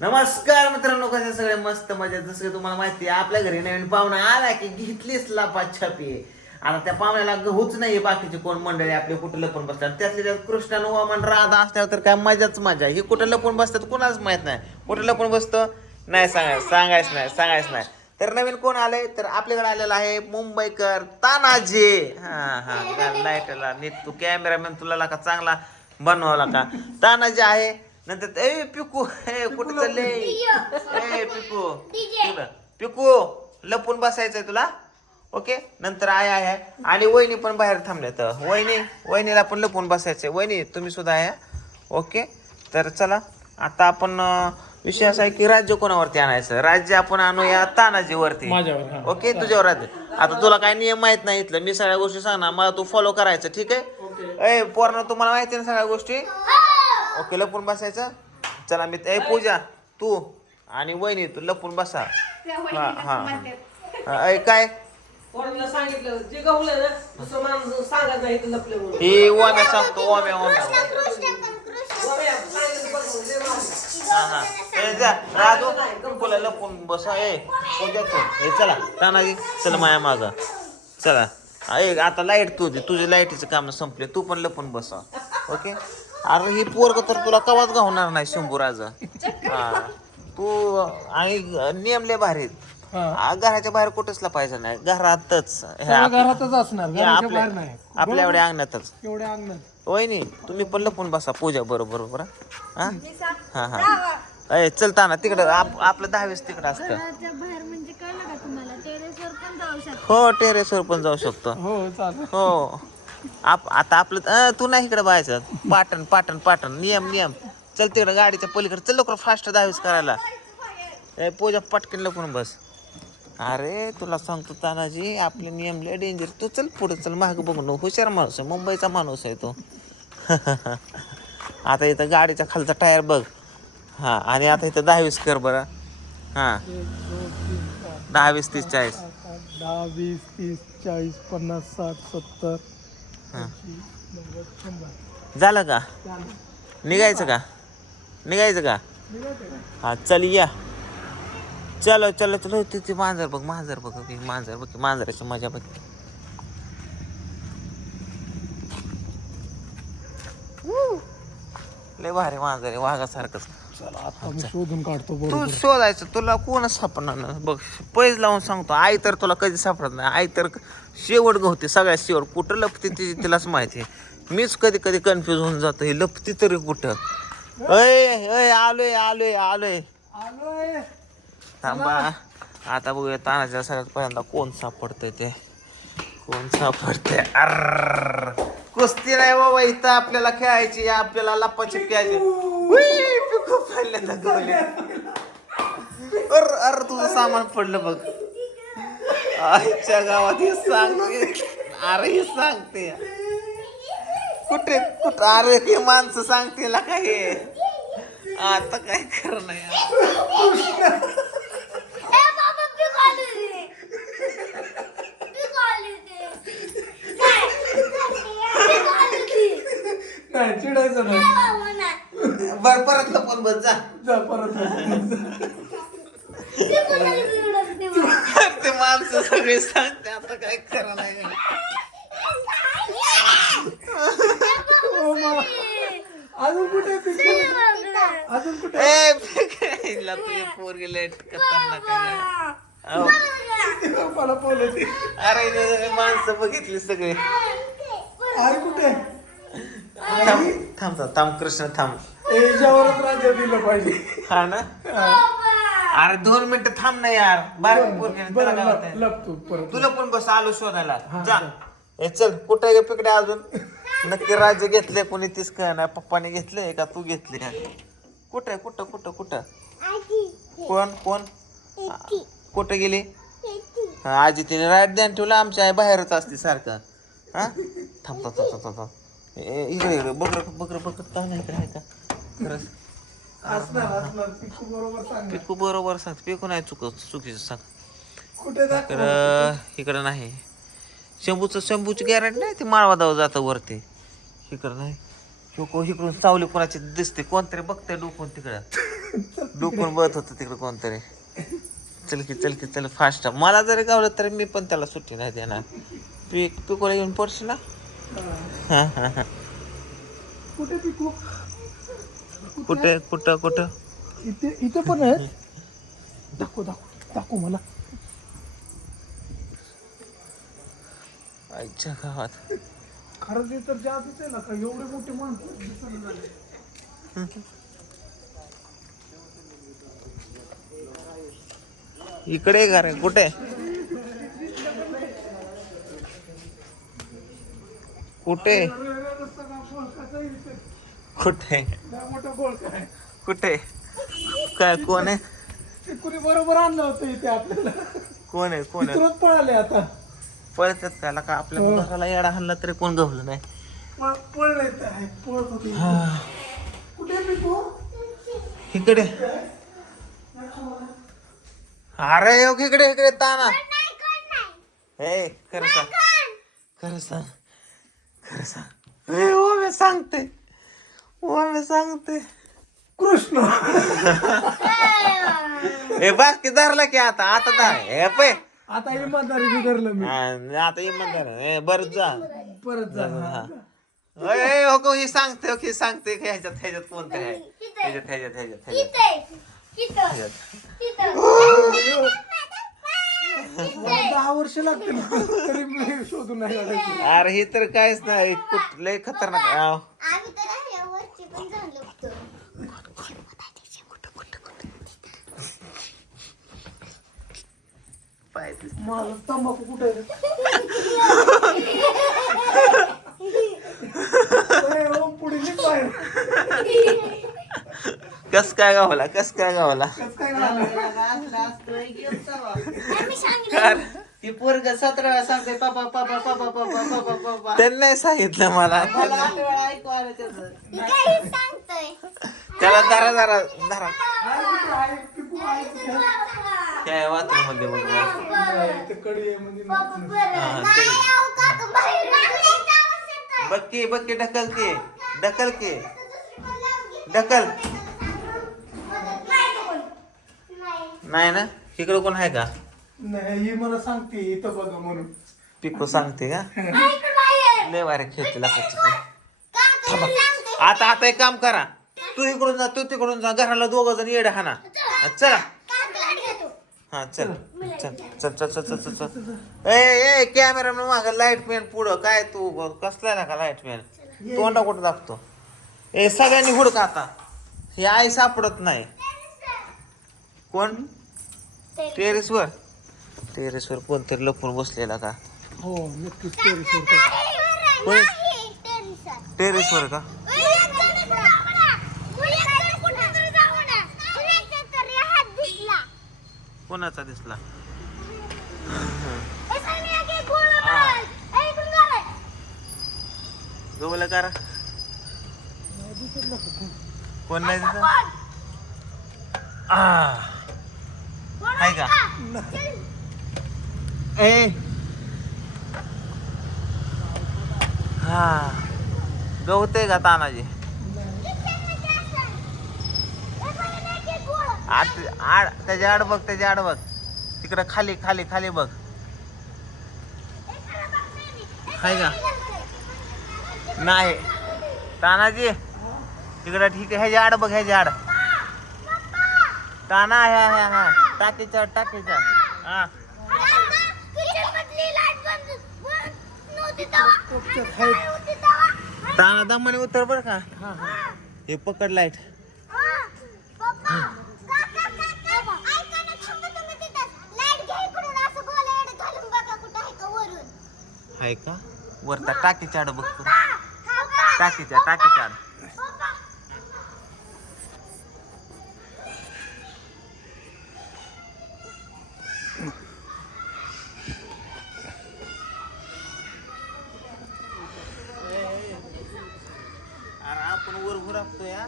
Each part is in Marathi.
नमस्कार मित्रांनो कसे सगळे मस्त मजेत? जसं की तुम्हाला माहिती आहे आपल्या घरी नवीन पाहुणा आला की घेतलीच लापात छापी. आता त्या पाहुण्याला गहूच नाही बाकीचे कोण मंडळी आपले कुठं लपून बसतात? त्यातले त्यात कृष्ण हवामान राधा असल्यावर तर काय मजाच मजा. हे कुठं लपून बसतात कुणाच माहीत नाही. कुठं लपून बसतं? नाही सांगायचं सांगायचं नाही सांगायचं नाही. तर नवीन कोण आलंय? तर आपल्याकडे आलेला आहे मुंबईकर तानाजी. हा हा लाईटला नीट तू कॅमेरामॅन तुला का चांगला बनवावा का तानाजी आहे. नंतर ए पिकू ए कुठे चालले? ए पिकू तुला पिकू लपून बसायचंय तुला? ओके? नंतर आय आहे आणि वहिनी पण बाहेर थांबल्या तर वहिनी वहिनीला पण लपून बसायचंय. वहिनी तुम्ही सुद्धा आहे ओके? तर चला आता आपण विषय असा आहे की राज्य कोणावरती आणायचं? राज्य आपण आणूया तानाजीवरती. ओके? तुझ्यावर राज्य. आता तुला काय नियम माहीत नाही इथलं. मी सगळ्या गोष्टी सांगणार. मला तू फॉलो करायचं ठीक आहे? ए पोरण तुम्हाला माहिती ना सगळ्या गोष्टी? ओके लपून बसायचं. चला मी ए पूजा तू आणि वहिनी तू लपून बसा. हा हा. हा. ए, काय? पोरांना सांगितलं जे गवलं ना दुसरं माणूस सांगत नाही इथं लपले म्हणून. ही ओम्या सांगतो ओम्या ओम्या. बाबा, सांगितलं बरं म्हणून, लय मारलं. हा हा. ए जा राजू तुला लपून बसा ए पूजा तू. ए चला तानाजी चल माया माग. चला. ए आता लाइट तुझी तुझी लाईटीचं काम संपले तू पण लपून बसा. ओके? अरे ही पोरग तर तुला कवाच गावणार नाही शंभू राजा हा. तू आणि नियम लय भारी. हा. आ, घराच्या बाहेर कुठेच लपायचं नाही घरातच. हे सगळं घरातच असणार हे घराच्या बाहेर नाही. आपल्या एवढ्या अंगणातच. एवढ्या अंगणात. होय नी तुम्ही पण लपून बसा पूजा बरोबर बरोबर हा? हा? हा ए चलता ना तिकडं आप आपलं दहावीस तिकडं असतं. घराच्या बाहेर म्हणजे कळलं का तुम्हाला? टेरेसवर पण जाऊ शकता. हो टेरेसवर पण जाऊ शकतो. हो चालेल. हो. आप आता आपलं अं, तू नाही इकडे बायचं पाटण पाटण पाटण. नियम नियम. चल तिकडे गाडीच्या पलीकडे. चल लवकर फास्ट दहावीस करायला. ए पूजा पटकन लपून बस. अरे तुला सांगतो तानाजी आपले नियम लय डेंजर तू चल पुढे चल माग बघू नको. हुशार माणूस आहे मुंबईचा माणूस आहे तो. आता इथं गाडीचा खालचा टायर बघ. हा आणि आता इथं दहावीस कर बरं. हा. एक दोन तीन चार दहावीस तीस चाळीस. पाच, आठ, दहा वीस तीस चाळीस पन्नास साठ सत्तर. झालं का? निघायचं का? निघायचं का? हा चल या. चलो चलो चलो तिथे मांजर बघ मांजर बघ मांजर बघ मांजराची मजा बघ. लय भारी मांजर आहे वाघासारखंच. चला आता मी शोधून काढतो तू शोधायचं तुला कोण सापडणार. बघ पैज लावून सांगतो आई तर तुला कधी सापडत नाही आई तर शेवट गवते सगळ्यात शेवट. कुठं लपते ती तिलाच माहिती आहे. मीच कधी कधी कन्फ्युज होऊन जातो ही लपती तरी कुठं? अय अय आलोय आलोय आलोय. आलोय. थांबा. आता बघूया तानाच्या सगळ्यात पहिल्यांदा कोण सापडतंय ते. कोण सापडतंय? अर्र कुस्ती नाही बाबा इथं आपल्याला खेळायची आपल्याला लप्पाची खेळायची. पहिल्यांदा. अर अर तुझं सामान पडलं बघ. आईच्या गावात हे सांगते. अरे हे सांगते. कुठे कुठं? अरे ते माणसं सांगते ला काय? हे? आता काय खरं नाही चिडायचं नाही. बर परत लपून बस जा. जा परत. ते ते माणसं सगळे सांगते आता काय मा. अजून कुठे? अजून कुठे तुझे आहे. अहो, मला बोलते अरे माणसं बघितली सगळे. अरे कुठे? थांब थांब थांब थांब कृष्ण थांब. याच्यावरच राज्य दिलं पाहिजे. हा ना? अरे दोन मिनिटं थांब ना यार बारीक पोरगे त्याला काय होतंय? परत तुला पण बस आलो शोधायला हा, जा. ए चल कुठे गे पिकडे अजून नक्की राज्य घेतले कोणी तीच काय नाही पप्पाने घेतले का तू घेतले का कुठे कुठं कुठं कुठं कोण कोण कुठं गेली हा, आजी तिने राईट ध्यान ठेवलं आमच्या आई बाहेरच असते सारखं हा थांब थांब थांब थांब थांब ए, इकडे इकडे बकर बकर बकर का नाही इकडे आहे का खरंच असणार असणार. पिकू बरोबर सांग पिकू बरोबर सांग. पिकू नाही चुक चुकीचं सांग. कुठे इकडं इकडं नाही. शंभूचं शंभूची गॅरंटी नाही ती माळवा दाव जातं वरती. इकडं नाही. इकडून इकडून सावली कोणाची दिसते कोणतरी बघते डोकून तिकडं. डुकून बघत होतं तिकडे कोणतरी. चल की चल की चल फास्ट मला जरी गावलं तरी मी पण त्याला सुट्टी नाही देणार. पीक पिकोला येऊन पडशील ना? हा, हा, हा. कुठे पिकू? कुठे? कुठं? कुठं? इथे इथे पण आहे दाखव दाखव दाखव मला. आईच्या गावात. खरं ते तर जादूच आहे ना का एवढे मोठे माणसं इकडे घर कुठे? कुठे? कुठे कुठे? काय? कोण आहे? कुणी बरोबर आणलं होतं इथे आपल्याला. कोण आहे कोण आहे? पळाले आता. पळतात त्याला का? आपल्या घराला येडा हल्ला तरी कोण गवलं नाही पळ- पळले पळत होते कुठे इकडे. अरे योग इकडे इकडे ताना. नाही कोण नाही? हे खरं सांग. खरं सांग. खरं सांग. ए ओ मी सांगते. ओ मी सांगते कृष्ण हे बास की धरला की आता आता धर हे पै आता इमानदारी बिघडलं मी आता इमानदार हे बरं जा परत जा ए, हो को ही सांगते हो की सांगते की ह्याच्यात ह्याच्यात कोणतरी आहे ह्याच्यात ह्याच्यात ह्याच्यात ह्याच्यात मला दहा वर्ष लागतील. तरी मी शोधून नाही काढायची. अरे हे तर काहीच नाही. कुठलंय खतरनाक. आव. मला तंबाखू कुठे हो, पुढे. कस काय गावला कस काय गावला ती पोरग सतरा सांगते पापा पापा पापा पापा पापा पापा त्यांनी सांगितलं मला त्याला धरा धरा धरा. त्या बाथरूममध्ये बघ. बघ की? बघ की ढकल की. ढकल की. ढकल. नाही ना? तिकडं कोण आहे का? नाही मला सांगते इथं बघा म्हणून. पिको सांगते का? लय वारे खेळते लाखाची सांगते आता आता एक काम करा. तू इकडून जा तू तिकडून जा. घराला दोघ जण येड हाना चला. हा चल. चल चल चल चल चल चल. चल ए ए कॅमेरा माग लाइट मॅन पुढं. काय तू? कसला ना का लाइट मॅन तोंडा कुठं दाखतो ए सगळ्यांनी हुडका आता. ही आई सापडत नाही. कोण? टेरेस वर टेरेस वर कोणतरी लपून बसलेला का? हो नक्कीच सोडतो कोण? नाही टेन्शन टेरेस वर का? कोणाचा दिसला? गवलं करा कोण नाही दिसत? आहे का? ए. हा. गवत का तानाजी? आत आड त्याच्या आड बघ त्याच्या आड बघ. तिकडं खाली खाली खाली बघ. आहे का? नाही. तानाजी तिकडं ठीक आहे. ह्याच्या आड बघ ह्याच्या आड. ताना ह्या ह्या ह्या टाकीच्या टाकीच्या हा. ताना दमाने उतर बर का. हे पकड लाइट आहे का? वर त्या टाकीच्या आड बघ. तू. टाकीच्या टाकीच्या आड अरे आपण वर हुडापतोय हा?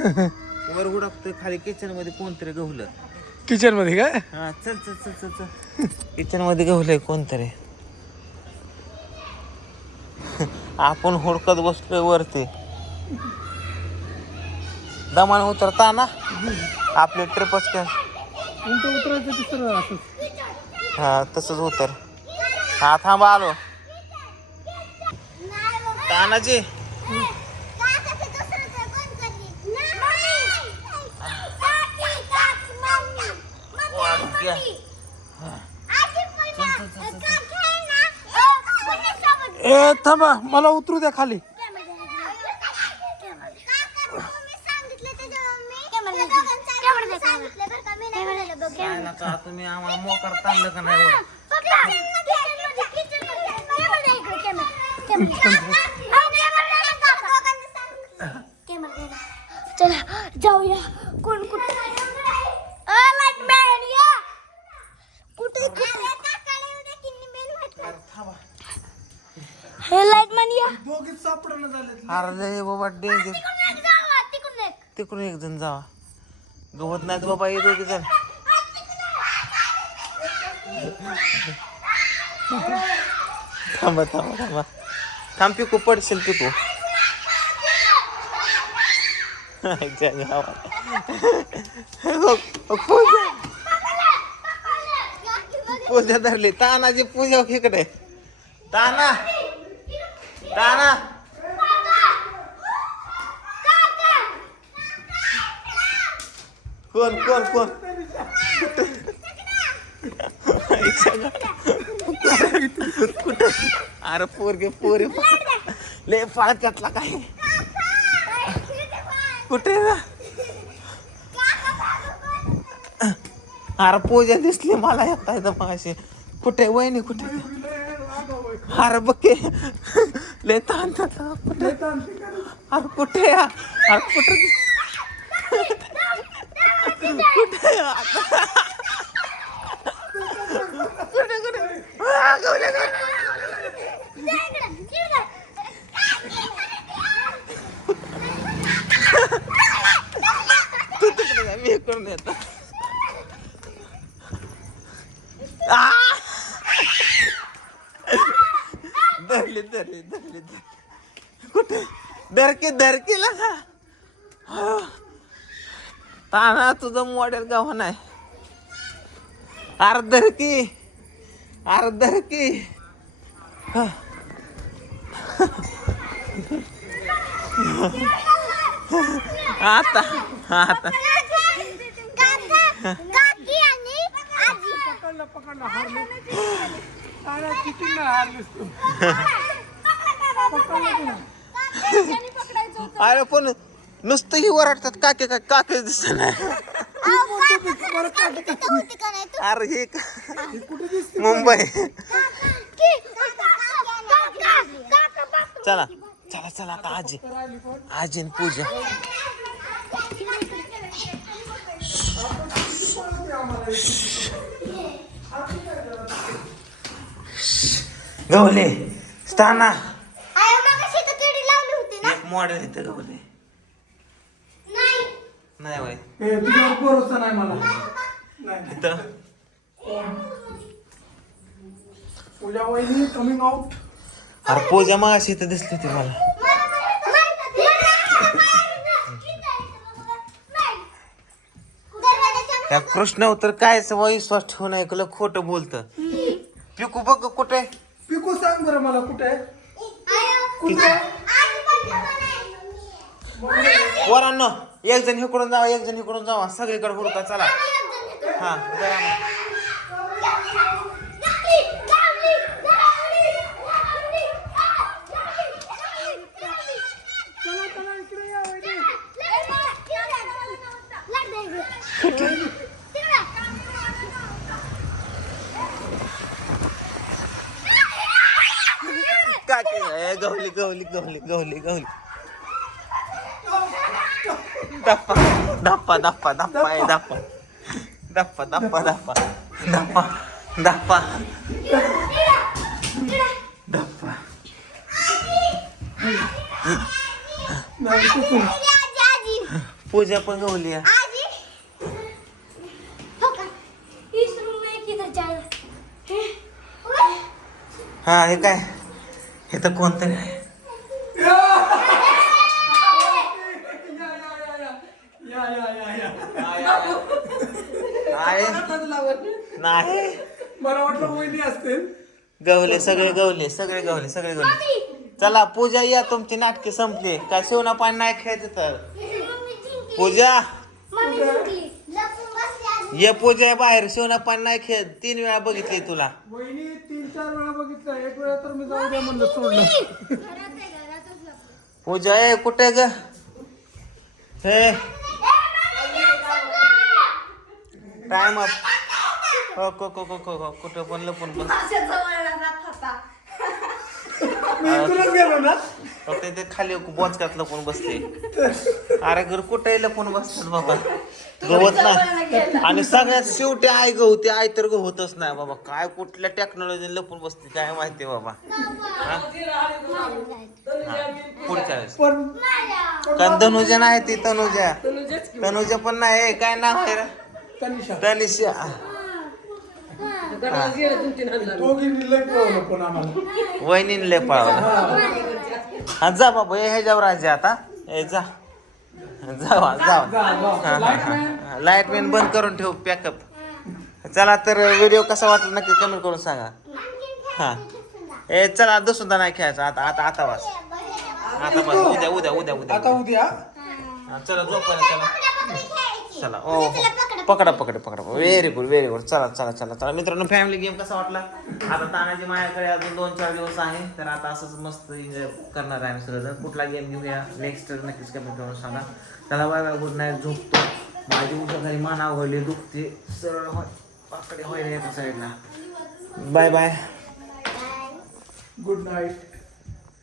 वर हुडापतोय खाली किचनमध्ये कोणतरी गहुलं. किचनमध्ये काय हा चल चल चल चल चल. किचनमध्ये गहुलंय कोणतरी. आपण हुडकत बसलोय वरती. दमान उतरता ना? आपले ट्रिपच काय? उलट उतरायचं ते सरळ असंच. हा तसंच उतर. हा थांबा आलो. तानाजी. ए थांबा मला उतरू द्या खाली. तुम्ही आम्हाला मोकार ताणलं का नाही वर चला जाऊया कोण कुठे लाइट मॅन या कुठे हे लाइट मॅन या दोघीच सापडणं झाले अरे बाबा डेंजर तिकडून एक जण जावा. गवत नाहीत बाबा हे दोघे जण. थांबा थांबा थांबा. थांब पिकू पडशील पिकू. पूजा धरली. तानाची पूजा इकडे. ताना. ताना. कोण कोण कोण? कुठे अरे पोरगे पोरे. लय फाळक्यातला काय? कुठे अरे पूजा दिसली मला येता येतं मागाशी. कुठे वहिनी कुठे अरे बघे लय ताण कुठे अरे कुठे या? अरे कुठे दिस- कुठे आता? कुठे कुठे आ, गवल्या, गवल्या. तू तिकडे जा, मी इकडून येतो आ! धरली धरली धरली धरली. कुठे धरकी धरकीला का ताना तुझं मॉडेल गाव नाही अरे धरकी अरे धरकी आता आता पकडलं अरे पण नुसतं ही वरडतात काके काय काके दिसत नाही. अरे हे का- मुंबई. चला चला चला आता आजी. आजी आणि पूजा. गवले स्थाना. मॉडेल येतं गवले नाही. बाई ए तुझ्यावर भरोसा नाही मला. नाही इथं तुझ्या वहिनी कमिंग आउट अरे पूजा मग अशी इथं दिसली होती मला. त्या कृष्ण तर काय विश्वास ठेवून ऐकलं खोटं बोलतं. पिकू बघ कुठे पिकू सांग बरं मला कुठे आहे? कुठे आहे? पोरांनो एक जण इकडून जावा एक जण इकडून जावा. सगळीकडे हुडका चला. हा चला काय गवली गवली गवली गवली गवली. दप्पा दप्पा दप्पा दप्पा आहे दप्पा दप्पा दप्पा दप्पा दप्पा दप्पा दप्पा नाही चुकून पूजा पण गवली आहे. हा हे काय हे तर कोणतरी आहे या, या, या, या. आहे हातात लावून. नाही. मला वाटलं वहिनी असतील. गवले सगळे गवले सगळे गवले सगळे गवले. चला पूजा या तुमची नाटके संपली. काय शिवना पाणी नाही खेळते तर? पूजा! ये पूजा बाहेर. शिवना पाणी नाही खेळ. तीन वेळा बघितली तुला. वहिनी तीन चार वेळा बघितलं. एक वेळा तर मी जाऊ द्या म्हणलं सोडलं घरात आहे घरातच लपली पूजा ए कुठे ग? हे. टाइम अप हो को को को को को कुठं पण लपून बस अशा जवळला जात होता. मी तुलाच गेलो ना. फक्त ते खाली बोचक्यात लपून बसते अरे घर कुठे लपून बसतात बाबा. गवत नाही आणि सगळ्यात शेवटी आई गवते आई तर गवतच नाही बाबा. काय कुठल्या टेक्नॉलॉजी लपून बसते काय माहिती बाबा. पुढच्या वेळेस. पण कारण तनुजा नाही ती तनुजा. तनुजा पण नाही ए, काय नाव आहे रे? तनिषा. तनिषा. गटाला गेलं दोन तीन हजार. दोघींनी लय पळवलं पण आम्हाला. वहिनीने लय पाळला हा जा बाबा ए ह्याच्यावर राजा आता. ए जा. जावा जा. लाइट मॅन बंद करून ठेव पॅकअप चला तर व्हिडिओ कसा वाटला नक्की कमेंट करून सांगा. हा. ए चला दुसुद्धा नाही खेळायचं. आता आता आता बस. आता बस. उद्या उद्या उद्या उद्या. आता उद्या? हा, चला झोपायला चला. चला ओ हो. पकडा पकडा पकडा. व्हेरी गुड व्हेरी गुड चला चला चला. चला मित्रांनो फॅमिली गेम कसा वाटला? आता तानाजी माझ्याकडे अजून दोन चार दिवस आहे. तर आता असंच मस्त एन्जॉय करणार आहे आम्ही सगळं कुठला गेम घेऊया? नेक्स्ट नक्कीच कमेंट करून सांगा. त्याला बाय बाय गुड नाईट झोपतो. माझी उद्या खाली मान आवडली दुखते. सरळ होय. पाकडे होय साईडला बाय बाय गुड नाईट